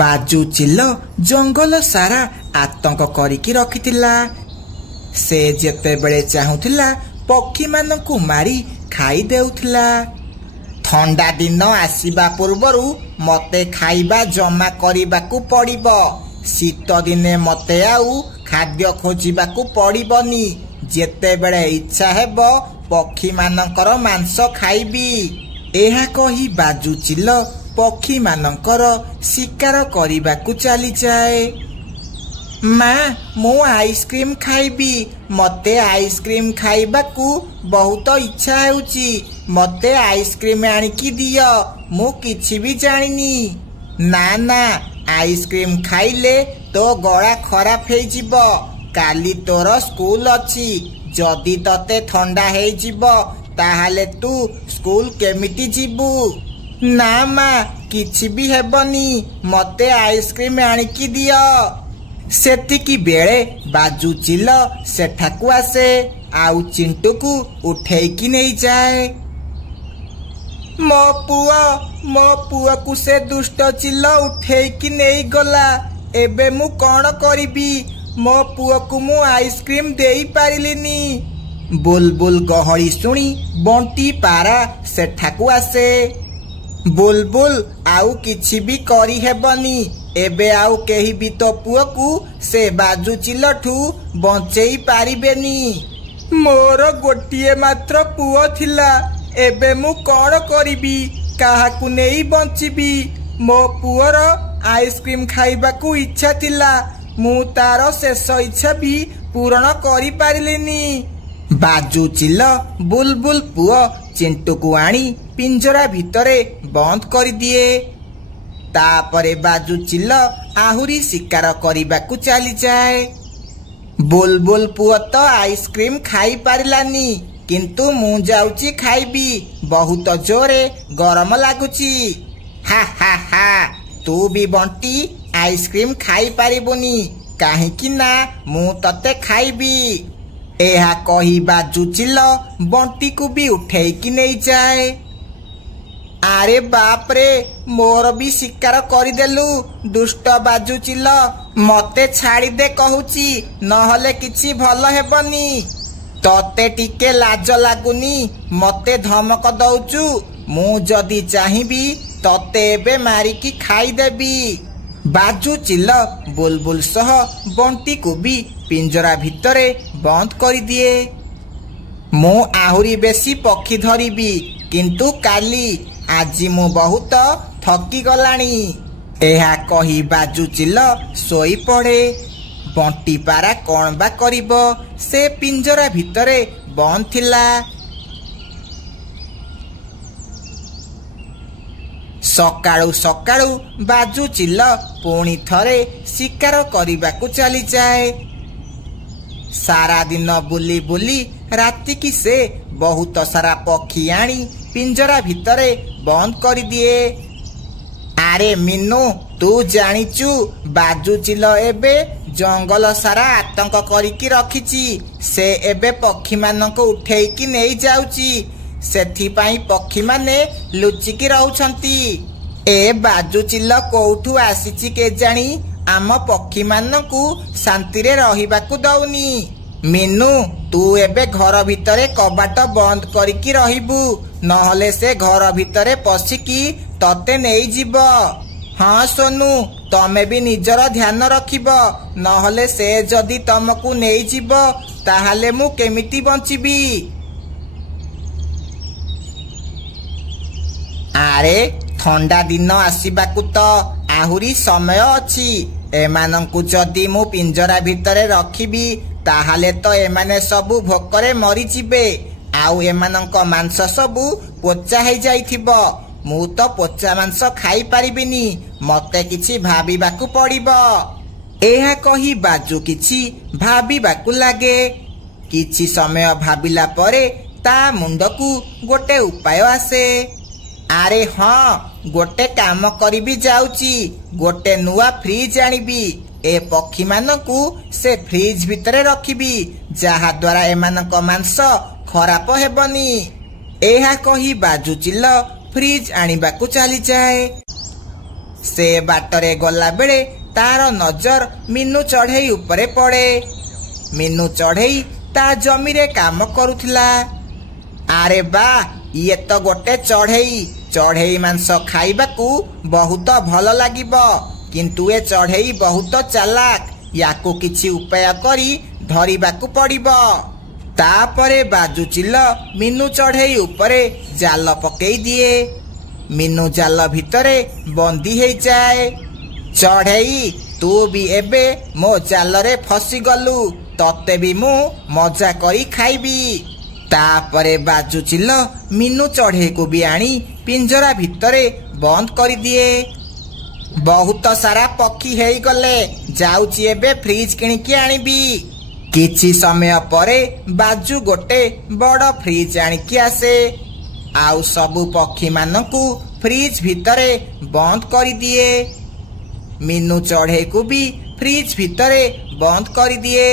बाजू चिल्ल जंगल सारा आतंक करिकी रखिथिला। से जेतेबेले चाहुथिला पक्षी मानकु मारी खाई देउथिला। ठंडा दिन आसीबा पूर्वरु मते खाइबा जमा करिबाकु पड़िबो। शीत दिने मते आउ खाद्य खोजिबाकु पड़िबनी। जेतेबेले इच्छा हेबो पक्षी मानकर मांस खाइबी। एहा कही बाजू चिल्ल पक्षी मानकर शिकार करिबाकु चली जाए। माँ मु आइसक्रीम खाइबी। मते आइसक्रीम खाइबाकु बहुत इच्छा हेउची। मते आइसक्रीम आनिकी दियो। मु किछि भी जानिनी। ना ना आइसक्रीम खाइले तो गला खराब हे जिवो। काली तोर स्कूल अछि। जदि तते ठंडा हे जिवो ताहाले तू स्कूल केमिति जिबू। ना माँ किछि भी हेबनी। मते आइसक्रीम आनिकी दियो। सेतिकी बेले बाजू चिल्ल सेठाकु आसे आउ चिंटू को उठेकी नहीं जाए। मो पुआ को से दुष्ट चिल्ल उठेकी नहीं गला। एबे मु कौन करिबी। मो पुआ को मु आइसक्रीम देई पारिलिनी। बुलबुल गहली सुनी बंटी पारा सेठाकु आसे। बुलबुल आउ किछि भी करी हेबनी। एबे आउ केही भी तो पुआ को से बाजू चिल्लठू बंचेई पारिबेनी। मोर गोटिए मात्र पुआ थिला। एबे मु कौन करिबी। काहाकु नेई बंचिबी। मो पुअर आइसक्रीम खाइबाकु इच्छा थिला। मु तार शेष इच्छा भी पूर्ण करि पारिलिनी। बाजू चिल्ल बुलबुल पुआ चिंटू को आनी पिंजरा भितरे बंद कर दिए। तापरे बाजू चिल्ल आहुरी शिकार करिबाकु चली जाए। बुलबुल पुआ तो आइसक्रीम खाई पारिलानी। किंतु मु जाउची खाइबी। बहुत जोरे गरम लागुची। हा हा हा तू भी बंटी आइसक्रीम खाई पारिबुनी। काहेकि ना मु तते खाइबी। एहा कही बाजू चिल्ल बंटी को भी उठेकी नहीं जाए। आरे बाप रे मोर भी शिकार करिदेलु दुष्ट बाजू चिल्ल। मते छाड़ी दे कहूची नहले किछि भल हेबनी। तते टिके लाज लागुनी। मते धमक दउचु। मु जदी चाहिबी तते एबे मारिकी खाई देबी। बाजू चिल्ल बुलबुल सह बंटी को भी पिंजरा भितरे बंद कर दिए। मु आहुरी बेसी पक्षी धरिबी। किंतु काली आजी मु बहुत थकी गलानी। एहा कही बाजू चिल्ल सोई पड़े। बंटी पारा कौन बा करिबो। से पिंजरा भितरे बंद थिला। सकाळु सकाळु बाजू चिल्ल पुणी थरे शिकार करिबाकु चली जाए। सारा दिन बुली बुली राति की से बहुत सारा पक्षी आनी पिंजरा भितरे बंद कर दिए। आरे मीनू तू जानिचु बाजू चिल्ल एबे जंगल सारा आतंक करिकी रखिची। से एबे पक्षी मानक उठेकी नहीं जाउची। सेथिपाई पक्षी माने लुचिकी रहउछंती। ए बाजू चिल्ल कोउठू आसीची केजानी आम पक्षी मानकू शांति रे रहिबाकू दउनी। मीनू तू एबे घर भितरे कबाट बंद करिकी रहिबू। नहले से घर भितरे पशिकी तते नहीं जीव। हाँ सोनू तमे भी निजर ध्यान रखिब। नहले से जदि तमकू नहीं जीव ताहाले मु केमिति बंचिबी। आरे ठंडा दिन आसीबाकू तो आहुरी समय अछि। एमानंकु जदि मु पिंजरा भितरे रखिबी ताहाले तो एमाने सबु भोकरे मरी जिबे। आउ एमानंक मांस सबु पोचा हे जाइथिबो। मु तो पोचा मांस खाई पारिबिनी। मते किछि भाबिबाकू पड़िबो। एहा कही बाजू किछि भाबिबाकू लागे। किछि समय भाबिला परे ता मुंडकू गोटे उपाय आसे। आरे हाँ गोटे काम करी भी जाउची। गोटे नुआ फ्रिज आनिबी। ए पक्षी मानकू से फ्रिज भितरे रखिबी। जहा द्वारा एमानक मांस खराब हेबनी। एहा कही बाजू चिल्ल फ्रिज आनिबाकू चली जाए। से बाटरे गला बेले तार नजर मीनू चढ़ई उपरे पड़े। मीनू चढ़ई ता जमी रे काम करुथिला। आरे बा ये तो गोटे चढ़ई। चढ़ई मांस खाइबाकू बहुत भल लागिबो, किंतु ए चढ़ई बहुत चालाक। याकू किछि उपाय करी धरिबाकू पड़िबो। तापरे बाजुचिल मीनू चढ़ई उपरे जाल पकेई दिए। मीनू जाल भितरे बंदी हो जाए। चढ़ई तू भी एबे मो जाल रे फसी गलु, तते भी मु मजा करी खाइबी। तापरे बाजुचिल मीनू चढ़ई को भी आनी पिंजरा भितरे बंद कर दिए। बहुत सारा पक्षी हेई गले, जाउची एबे फ्रिज किणिकी आनिबी। किछि समय परे बाजू गोटे बड़ फ्रिज आनिकी आसे। आउ सबु पक्षी मानकू फ्रिज भितरे बंद कर दिए। मीनू चढ़ई को भी फ्रिज भितरे बंद कर दिए।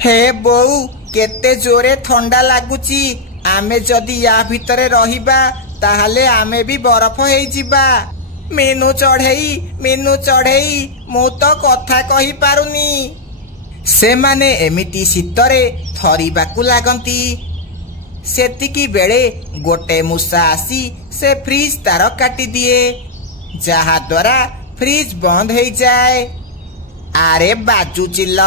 हे बोऊ केते जोरे ठंडा लागुची, आमे जदि या भितरे रहिबा ताहाले आमे भी बरफ हो जिबा। मीनू चढ़ई मु तो कथा कहि पारुनी। से माने एमिति शीतरे थरिबाकू लागंती। सेतिकी बेले गोटे मूसा आसी से फ्रिज तार काटी दिए, जहा द्वारा फ्रिज बंद हो जाए। आरे बाजुचिल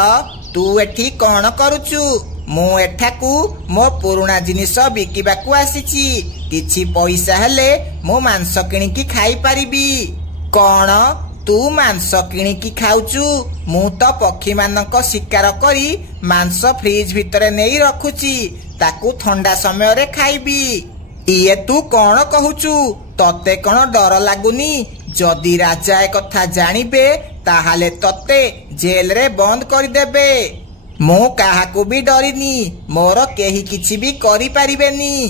तू एठी कौन करुचु? मु एठाकू मो पुराना जिनिस बिकिबाकू आसीची। किछि पैसा हेले मु मांस किणिकी खाई पारिबी। कौन तू मांस किणिकी खाउचु? मु तो पक्षी मानक शिकार करी मांस फ्रिज भितरे नहीं रखुची, ताकू ठंडा समय रे खाइबी। इए तू कौन कहूचु? तते कौन डर लागुनी? जदि राजा ए कथा जानिबे ताहाले तते जेल रे बंद कर देबे। मु काहाकू भी डरिनी, मोर केही किछि भी करि पारिबेनी।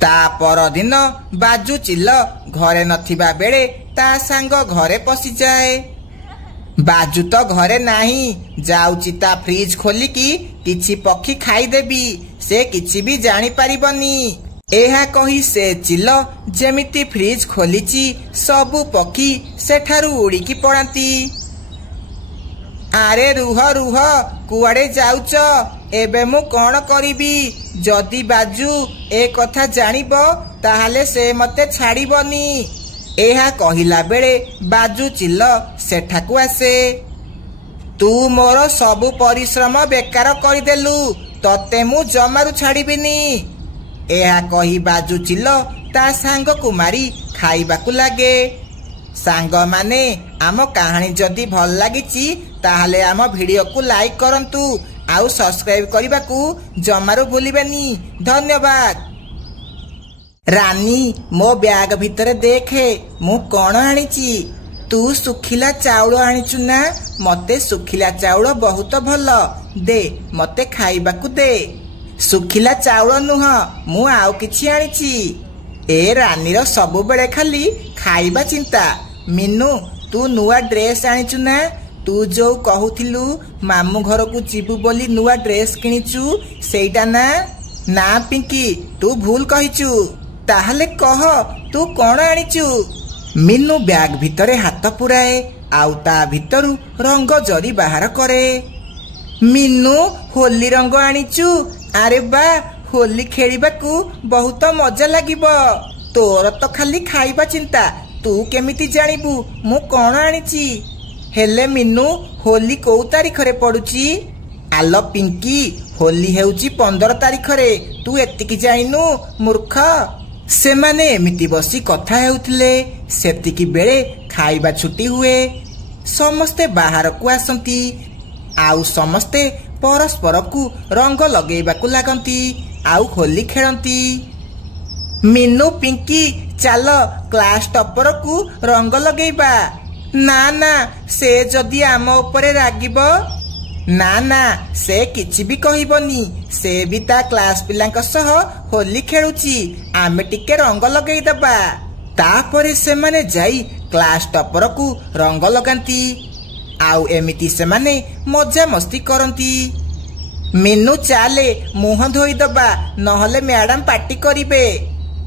ता परदिन बाजुचिल घरे नथिबा बेले ता सांग घरे पसी जाए। बाजू तो घरे नाही, जाउची ता फ्रिज खोलिकी किछि पक्षी खाइदेबी, से किछि भी जानी पारिबनी। एहा कही से चिल जेमिति फ्रिज खोलिची सबु पक्षी सेठारू उड़ीकी पड़ांती। आरे रुह कुआड़े जाउच? एबे मु कौन करिबी? जदि बाजू ए कथा जानिबो ताहाले से मते छाड़िबनी। एहा कहिला बेले बाजू चिल सेठाकू आसे। तू मोर सबु परिश्रम बेकार करदेलु, तते मु जमारू छाड़िबिनी। एहा कही बाजू चिल ता सांग को मारी खाइबाकू लागे। सांग माने आम कहानी जदि भल लागिची ताहाले आम वीडियो को लाइक करंतु, आउ सब्सक्राइब करबाकू जमारू भूलिबेनी। धन्यवाद। रानी मो बैग भितरे देखे मु कौन आनीची। तू सुखिला चाउल आनीचु ना? मते सुखिला चाउल बहुत भल, दे मते खाइबाकू दे। सुखिला चाउल नुह, मु आउ किछि आनीची। ए रानीर सबु बेले खाली खाइबा चिंता। मीनू तू नुआ ड्रेस आनीचु ना? तू जो कहूथिलु मामू घर को जीवु बोली नुआ ड्रेस किनिचु सेइटा ना? ना पिंकी तू भूल कहिचु। ताहले कह तू कौन आनीचु? मीनू बैग भितरे हाथ पुराए, आउ ता भितरु रंग जरी बाहर करे। मीनू होली रंग आनीचु? आरे बा होली खेलिबाकू बहुत मजा लागिबो। तोर तो खाली खाइबा चिंता, तू केमिति जानिबू मु कौन आनीची? हेले मीनू होली को तारीख रे पड़ुची? आलो पिंकी होली हेउची 15 तारीख रे, तू एतिकी जाइनु मूर्ख। से माने एमिति बसी कथा हेउथिले। सेतिकी बेले खाइबा छुट्टी हुए, समस्ते बाहर को आसंती, आउ समस्ते परस्पर को रंग लगेबाकू लागंती, आउ होली खेलंती। मीनू पिंकी चाल क्लास टॉपर को रंग लगेबा। ना ना से जदि आम उपरे रागिबो? ना ना से किछि भी कहिबनी, से भी ता क्लास पिलांक सह होली खेलुची, आमे टिके रंग लगेई दबा। तापरे से माने जाई क्लास टॉपर को रंग लगांती, आउ एमिति से माने मजा मस्ती करंती। मीनू चाले मुह धोई दबा, नहले मैडम पार्टी करिबे।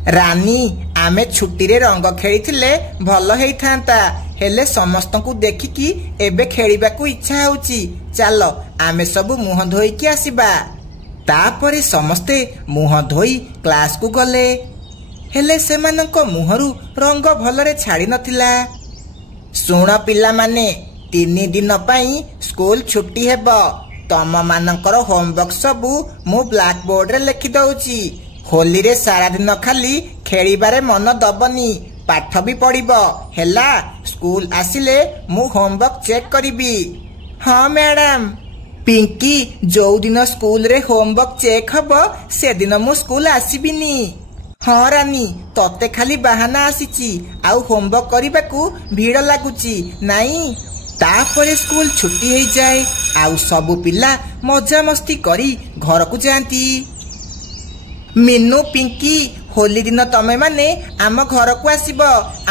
ରାନୀ ଆମେ ଛୁଟିରେ ରଙ୍ଗ ଖେଳିଥିଲେ ଭଲ ହେଇଥାନ୍ତା, ହେଲେ ସମସ୍ତଙ୍କୁ ଦେଖିକି ଏବେ ଖେଳିବାକୁ ଇଚ୍ଛା ହଉଛି। ଚାଲ ଆମେ ସବୁ ମୁହଁ ଧୋଇକି ଆସିବା। ତାପରେ ସମସ୍ତେ ମୁହଁ ଧୋଇ କ୍ଲାସକୁ ଗଲେ, ହେଲେ ସେମାନଙ୍କ ମୁହଁରୁ ରଙ୍ଗ ଭଲରେ ଛାଡ଼ି ନଥିଲା। ଶୁଣ ପିଲାମାନେ, 3 ଦିନ ପାଇଁ ସ୍କୁଲ ଛୁଟି ହେବ। ତମମାନଙ୍କର ହୋମୱାର୍କ ସବୁ ମୁଁ ବ୍ଲାକ୍ ବୋର୍ଡରେ ଲେଖିଦଉଛି। ହୋଲିରେ ସାରା ଦିନ ଖାଲି ଖେଳିବାରେ ମନ ଦବନି, ପାଠ ବି ପଢିବ ହେଲା। ସ୍କୁଲ ଆସିଲେ ମୁଁ ହୋମୱାର୍କ ଚେକ୍ କରିବି। ହଁ ମ୍ୟାଡାମ। ପିଙ୍କି, ଯୋଉଦିନ ସ୍କୁଲରେ ହୋମୱାର୍କ ଚେକ୍ ହବ ସେଦିନ ମୁଁ ସ୍କୁଲ ଆସିବିନି। ହଁ ରାନୀ, ତତେ ଖାଲି ବାହାନା ଆସିଛି, ଆଉ ହୋମୱାର୍କ କରିବାକୁ ଭିଡ଼ ଲାଗୁଛି ନାଇଁ। ତାପରେ ସ୍କୁଲ ଛୁଟି ହେଇଯାଏ, ଆଉ ସବୁ ପିଲା ମଜାମସ୍ତି କରି ଘରକୁ ଯାଆନ୍ତି। ମିନୁ, ପିଙ୍କି, ହୋଲି ଦିନ ତମେ ମାନେ ଆମ ଘରକୁ ଆସିବ,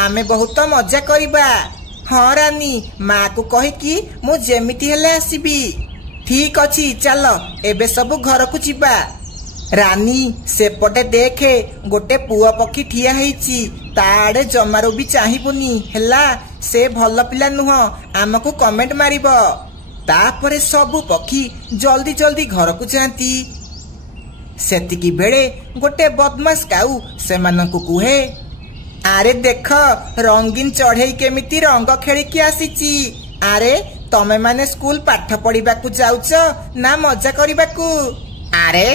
ଆମେ ବହୁତ ମଜା କରିବା। ହଁ ରାନୀ, ମାକୁ କହିକି ମୁଁ ଯେମିତି ହେଲେ ଆସିବି। ଠିକ ଅଛି, ଚାଲ ଏବେ ସବୁ ଘରକୁ ଯିବା। ରାନୀ, ସେପଟେ ଦେଖେ, ଗୋଟେ ପୁଅ ପକ୍ଷୀ ଠିଆ ହେଇଛି, ତା ଆଡେ ଜମାରୁ ବି ଚାହିଁବୁନି ହେଲା। ସେ ଭଲ ପିଲା ନୁହଁ, ଆମକୁ କମେଣ୍ଟ ମାରିବ। ତାପରେ ସବୁ ପକ୍ଷୀ ଜଲ୍ଦି ଜଲ୍ଦି ଘରକୁ ଯାଆନ୍ତି। ସେତିକି ବେଳେ ଗୋଟେ ବଦମାସ କାଉ ସେମାନଙ୍କୁ କୁହେ, ଆରେ ଦେଖ, ରଙ୍ଗୀନ ଚଢେଇ କେମିତି ରଙ୍ଗ ଖେଳିକି ଆସିଛି। ଆରେ ତମେ ମାନେ ସ୍କୁଲ ପାଠ ପଢିବାକୁ ଯାଉଛ ନା ମଜା କରିବାକୁ? ଆରେ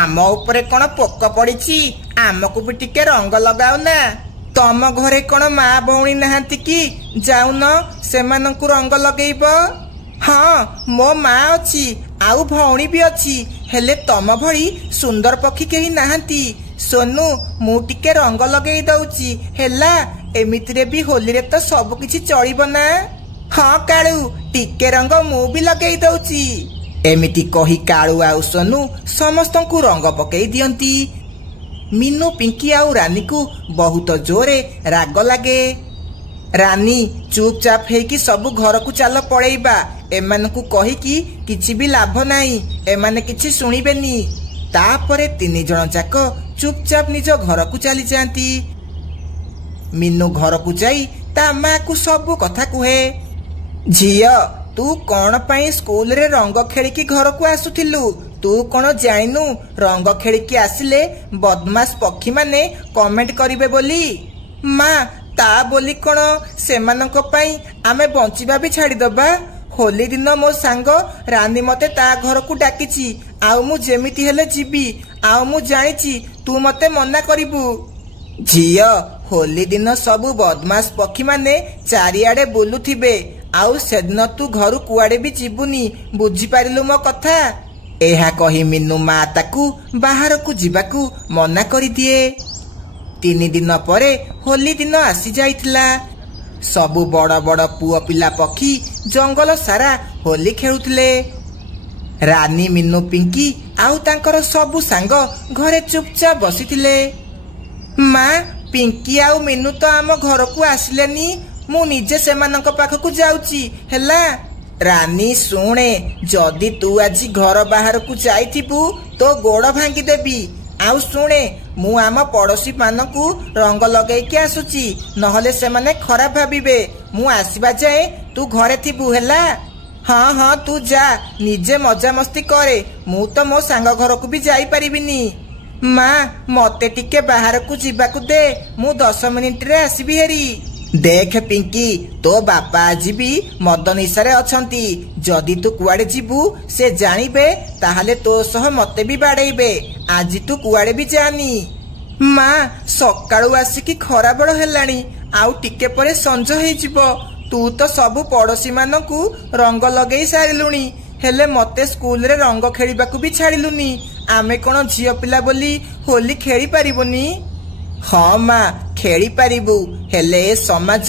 ଆମ ଉପରେ କଣ ପୋକ ପଡିଛି, ଆମକୁ ବି ଟିକେ ରଙ୍ଗ ଲଗାଉ ନା। ତମ ଘରେ କଣ ମା ଭଉଣୀ ନାହାନ୍ତି କି? ଯାଉନ ସେମାନଙ୍କୁ ରଙ୍ଗ ଲଗେଇବ। ହଁ, ମୋ ମା ଅଛି, ଆଉ ଭଉଣୀ ବି ଅଛି, ହେଲେ ତମ ଭଳି ସୁନ୍ଦର ପକ୍ଷୀ କେହି ନାହାନ୍ତି। ସୋନୁ, ମୁଁ ଟିକେ ରଙ୍ଗ ଲଗେଇ ଦଉଛି ହେଲା। ଏମିତିରେ ବି ହୋଲିରେ ତ ସବୁ କିଛି ଚଳିବ ନା। ହଁ କାଳୁ, ଟିକେ ରଙ୍ଗ ମୁଁ ବି ଲଗେଇ ଦଉଛି। ଏମିତି କହି କାଳୁ ଆଉ ସୋନୁ ସମସ୍ତଙ୍କୁ ରଙ୍ଗ ପକେଇ ଦିଅନ୍ତି। ମିନୁ, ପିଙ୍କି ଆଉ ରାନୀକୁ ବହୁତ ଜୋରେ ରାଗ ଲାଗେ। ରାନୀ, ଚୁପଚାପ ହେଇକି ସବୁ ଘରକୁ ଚାଲ ପଳେଇବା। ଏମାନଙ୍କୁ କହିକି କିଛି ବି ଲାଭ ନାହିଁ, ଏମାନେ କିଛି ଶୁଣିବେନି। ତାପରେ 3 ଜଣ ଯାକ ଚୁପଚାପ ନିଜ ଘରକୁ ଚାଲିଯାଆନ୍ତି। ମିନୁ ଘରକୁ ଯାଇ ତା ମାକୁ ସବୁ କଥା କୁହେ। ଝିଅ, ତୁ କଣ ପାଇଁ ସ୍କୁଲରେ ରଙ୍ଗ ଖେଳିକି ଘରକୁ ଆସୁଥିଲୁ? ତୁ କଣ ଜାଣିନୁ ରଙ୍ଗ ଖେଳିକି ଆସିଲେ ବଦମାସ ପକ୍ଷୀ ମାନେ କମେଣ୍ଟ କରିବେ ବୋଲି? ମା, ତା ବୋଲି କଣ ସେମାନଙ୍କ ପାଇଁ ଆମେ ବଞ୍ଚିବା ବି ଛାଡିଦବା? ହୋଲି ଦିନ ମୋ ସାଙ୍ଗ ରାନୀ ମତେ ତା ଘରକୁ ଡାକିଛି, ଆଉ ମୁଁ ଯେମିତି ହେଲେ ଯିବି। ଆଉ ମୁଁ ଜାଣିଛି ତୁ ମତେ ମନା କରିବୁ। ଝିଅ, ହୋଲି ଦିନ ସବୁ ବଦମାସ ପକ୍ଷୀ ମାନେ ଚାରିଆଡେ ବୁଲୁଥିବେ, ଆଉ ସେଦିନ ତୁ ଘରୁ କୁଆଡେ ବି ଯିବୁନି, ବୁଝିପାରିଲୁ ମୋ କଥା? ଏହା କହି ମିନୁ ମା ତାକୁ ବାହାରକୁ ଯିବାକୁ ମନା କରିଦିଏ। 3 ଦିନ ପରେ ହୋଲି ଦିନ ଆସି ଯାଇଥିଲା। ସବୁ ବଡ ବଡ ପୁଅ ପିଲା ପକ୍ଷୀ ଜଙ୍ଗଲ ସାରା ହୋଲି ଖେଳୁଥିଲେ। ରାନୀ, ମିନୁ, ପିଙ୍କି ଆଉ ତାଙ୍କର ସବୁ ସାଙ୍ଗ ଘରେ ଚୁପଚାପ ବସିଥିଲେ। ମା, ପିଙ୍କି ଆଉ ମିନୁ ତ ଆମ ଘରକୁ ଆସିଲେନି, ମୁଁ ନିଜେ ସେମାନଙ୍କ ପାଖକୁ ଯାଉଛି ହେଲା। ରାନୀ ଶୁଣେ, ଯଦି ତୁ ଆଜି ଘର ବାହାରକୁ ଯାଇଥିବୁ ତୋ ଗୋଡ ଭାଙ୍ଗିଦେବି। ଆଉ ଶୁଣେ, ମୁଁ ଆମ ପଡୋଶୀ ମାନଙ୍କୁ ରଙ୍ଗ ଲଗେଇକି ଆସୁଛି, ନହେଲେ ସେମାନେ ଖରାପ ଭାବିବେ। ମୁଁ ଆସିବା ଯାଏ ତୁ ଘରେ ଥିବୁ ହେଲା। ହଁ ହଁ, ତୁ ଯା, ନିଜେ ମଜାମସ୍ତି କରେ, ମୁଁ ତ ମୋ ସାଙ୍ଗ ଘରକୁ ବି ଯାଇପାରିବିନି। ମା, ମତେ ଟିକେ ବାହାରକୁ ଯିବାକୁ ଦେ, ମୁଁ 10 ମିନିଟରେ ଆସିବି ହେରି। ଦେଖ ପିଙ୍କି, ତୋ ବାପା ଆଜି ବି ମଦ ନିଶାରେ ଅଛନ୍ତି। ଯଦି ତୁ କୁଆଡେ ଯିବୁ ସେ ଜାଣିବେ, ତାହେଲେ ତୋ ସହ ମତେ ବି ବାଡେଇବେ। ଆଜି ତୁ କୁଆଡେ ବି ଯାନି। ମା, ସକାଳୁ ଆସିକି ଖରାବେଳ ହେଲାଣି, ଆଉ ଟିକେ ପରେ ସଞ୍ଜ ହେଇଯିବ। ତୁ ତ ସବୁ ପଡୋଶୀ ମାନଙ୍କୁ ରଙ୍ଗ ଲଗେଇ ସାରିଲୁଣି, ହେଲେ ମତେ ସ୍କୁଲରେ ରଙ୍ଗ ଖେଳିବାକୁ ବି ଛାଡିଲୁନି। ଆମେ କଣ ଝିଅ ପିଲା ବୋଲି ହୋଲି ଖେଳି ପାରିବୁନି? ହଁ ମା, ଖେଳି ପାରିବୁ, ହେଲେ ଏ ସମାଜ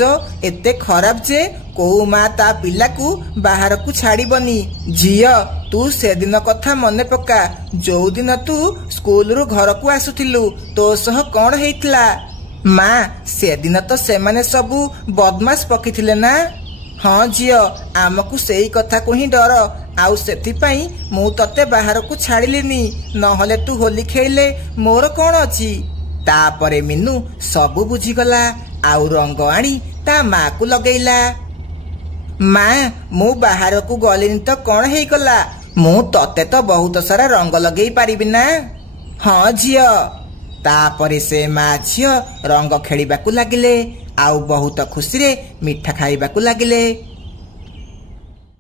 ଏତେ ଖରାପ ଯେ କୋଉ ମା ତା ପିଲାକୁ ବାହାରକୁ ଛାଡିବନି। ଝିଅ, ତୁ ସେଦିନ କଥା ମନେ ପକା, ଯୋଉଦିନ ତୁ ସ୍କୁଲରୁ ଘରକୁ ଆସୁଥିଲୁ, ତୋ ସହ କଣ ହେଇଥିଲା? ମା, ସେଦିନ ତ ସେମାନେ ସବୁ ବଦମାସ ପକେଇଥିଲେ ନା? ହଁ ଝିଅ, ଆମକୁ ସେଇ କଥାକୁ ହିଁ ଡର, ଆଉ ସେଥିପାଇଁ ମୁଁ ତତେ ବାହାରକୁ ଛାଡିଲିନି, ନହେଲେ ତୁ ହୋଲି ଖେଳିଲେ ମୋର କଣ ଅଛି? तापरे मीनू सबु बुझीगला आउ रंग आनी ता माँ को लगेला। माँ मु बाहर को गलिनी तो कौन है गला मु तते तो बहुत सारा रंग लगे पारिबी ना। हाँ झियो। तापरे से माँ झियो रंग खेलिबा को लागिले आउ बहुत खुशी रे मिठा खाइबा को लागिले।